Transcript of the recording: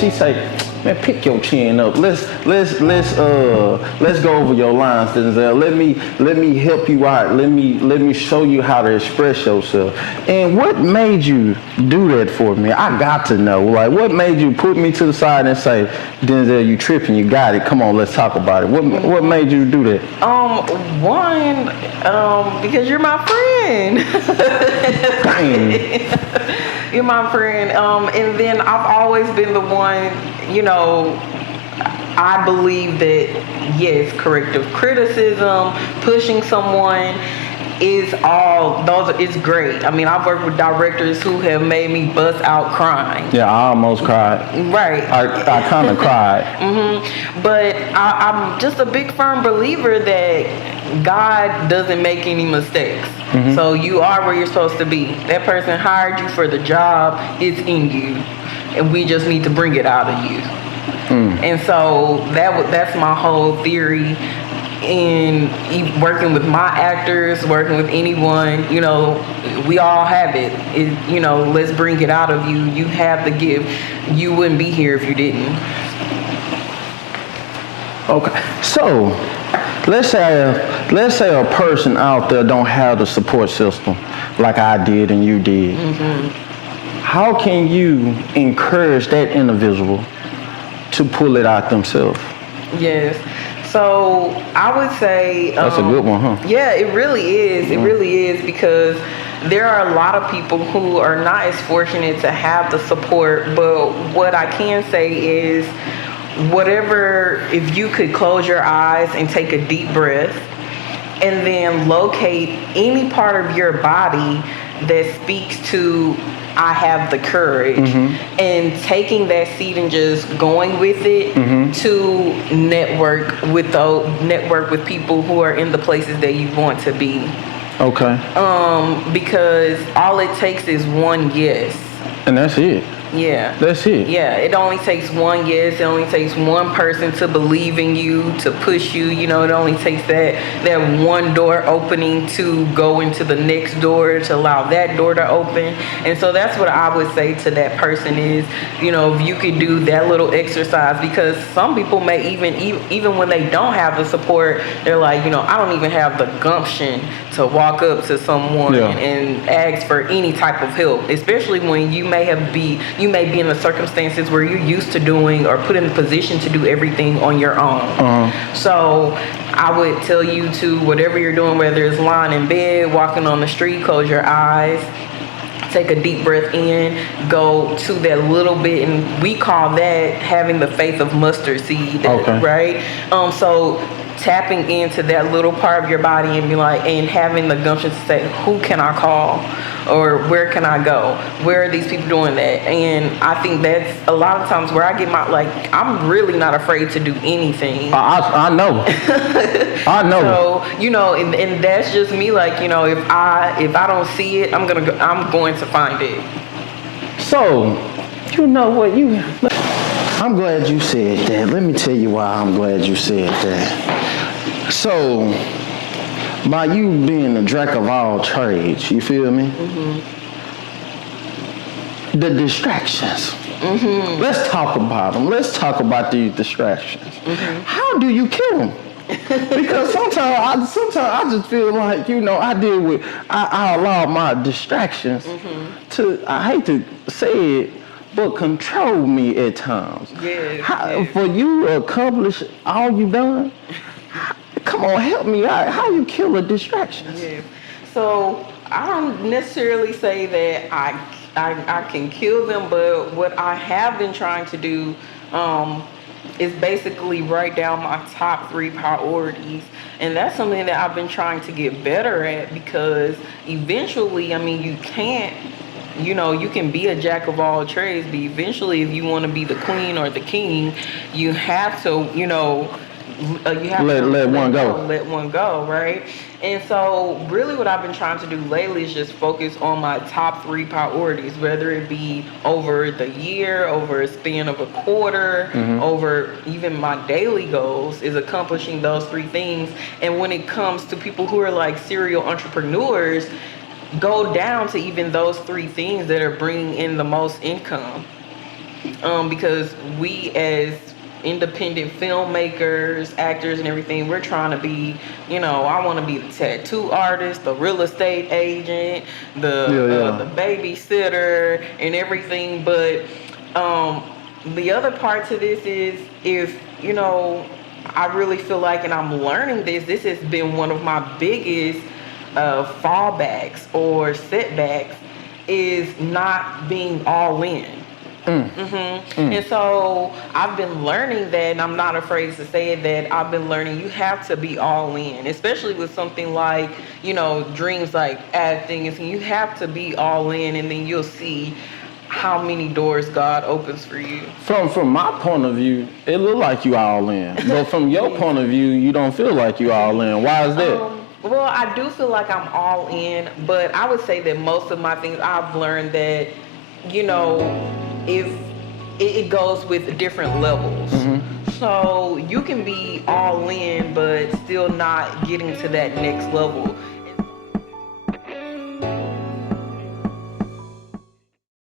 she say, man, pick your chin up. Let's go over your lines, Denzel. Let me help you out. Let me show you how to express yourself. And what made you do that for me? I got to know. Like, what made you put me to the side and say, Denzel, you tripping? You got it. Come on, let's talk about it. What made you do that? Because you're my friend. You're my friend. And then I've always been the one, I believe that, yes, corrective criticism, pushing someone is it's great. I mean, I've worked with directors who have made me bust out crying. Yeah, I almost cried. Right. I kind of cried. But I'm just a big firm believer that God doesn't make any mistakes. So you are where you're supposed to be. That person hired you for the job. It's in you. And we just need to bring it out of you. And so that's my whole theory in working with my actors, working with anyone. We all have it. Let's bring it out of you. You have the gift. You wouldn't be here if you didn't. Okay, so let's say a person out there don't have the support system like I did and you did. How can you encourage that individual to pull it out themselves? Yes. So I would say that's a good one, huh? Yeah, it really is. It really is, because there are a lot of people who are not as fortunate to have the support. But what I can say is, if you could close your eyes and take a deep breath and then locate any part of your body that speaks to I have the courage, and taking that seed and just going with it to network with people who are in the places that you want to be. Okay. Because all it takes is one yes. And that's it. Yeah. That's it. Yeah, it only takes one yes. It only takes one person to believe in you, to push you. It only takes that one door opening to go into the next door, to allow that door to open. And so that's what I would say to that person is, if you could do that little exercise, because some people may even when they don't have the support, they're like, I don't even have the gumption to walk up to someone and ask for any type of help, especially when you may be in the circumstances where you're used to doing or put in the position to do everything on your own. So I would tell you to, whatever you're doing, whether it's lying in bed, walking on the street, close your eyes, take a deep breath in, go to that little bit, and we call that having the faith of mustard seed, right? So tapping into that little part of your body and having the gumption to say, who can I call? Or where can I go? Where are these people doing that? And I think that's a lot of times where I get I'm really not afraid to do anything. I know. I know. So, and that's just me, if I don't see it, I'm going to find it. So, what I'm glad you said that. Let me tell you why I'm glad you said that. So, by you being a jack of all trades, you feel me? The distractions. Let's talk about them. Let's talk about these distractions. How do you kill them? Because sometimes I just feel like, I allow my distractions to, I hate to say it, but control me at times. Yes, For you to accomplish all you've done, come on, help me out. How you kill a distraction? Yeah. So I don't necessarily say that I can kill them, but what I have been trying to do is basically write down my top 3 priorities. And that's something that I've been trying to get better at, because eventually, you can't, you can be a jack of all trades, but eventually if you want to be the queen or the king, you have to, let one go, right? And so really what I've been trying to do lately is just focus on my top 3 priorities, whether it be over the year, over a span of a quarter, over even my daily goals, is accomplishing those 3 things. And when it comes to people who are like serial entrepreneurs, go down to even those 3 things that are bringing in the most income. because we as independent filmmakers, actors, and everything, we're trying to be, I want to be the tattoo artist, the real estate agent, the babysitter, and everything. But the other part to this is if I really feel like, and I'm learning this. This has been one of my biggest fallbacks or setbacks, is not being all in. And so I've been learning that, and I'm not afraid to say it, that I've been learning you have to be all in, especially with something like, dreams like acting. And you have to be all in, and then you'll see how many doors God opens for you. From my point of view, it look like you all in. But from your point of view, you don't feel like you all in. Why is that? Well, I do feel like I'm all in, but I would say that most of my things I've learned that, if it goes with different levels. So you can be all in, but still not getting to that next level.